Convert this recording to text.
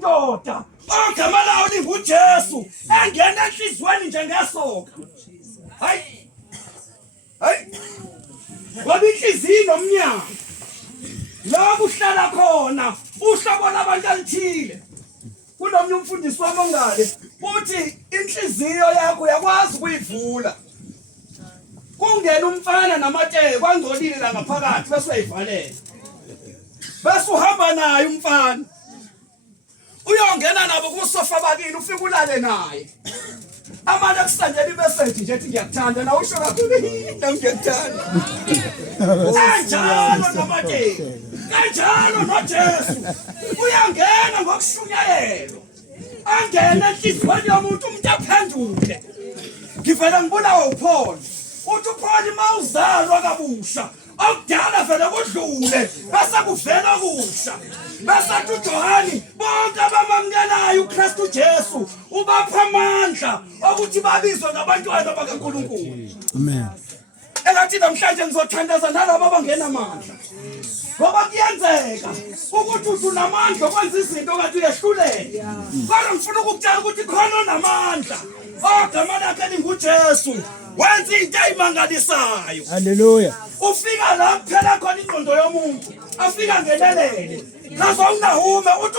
indoda ogama layo linguJesu engena enhliziyweni njengesoka. Hayi ngoba inhliziyo nomnyango la kuhlala khona uhlobo labantu alithile. Kunomnye umfundisi wami ongale uthi inhliziyo yakho uyakwazi ukuyivula kungena umfana namathe kwangcolile la ngaphakathi bese uyayivalela bese uhamba naye umfana uyongena nabo kusofa bakini ufika ulale naye amanda kusandela imessage nje ethi ngiyakuthanda na usho kakhulu ngiyakuthanda kanjalo namathe kanjalo noJesu uyangena ngokushunyayelo angena enhliziyweni yomuntu umuntu aphenduke. Ngivela ngibulawa uPaul uthi uPaul mawuzalwa kabusha okudala vele kudlule bese kuvela kusha bese uJohani bonke abamamukelayo uKristu Jesu ubapha amandla ukuthi babizwe ngabantwana bakaNkulunkulu. Amen. Engathi namhlanje ngizothandaza nalabo abangena amandla ngoba kuyenzeka ukuthi unamandla okwenza izinto kanti uyehluleka. Kodwa ngifuna ukukutshela ukuthi khona onamandla ogama lakhe linguJesu wenza into ezimangalisayo. Hallelujah. Ufika la kuphela khona ingqondo yomuntu afika ngenelele kaze unahume uthi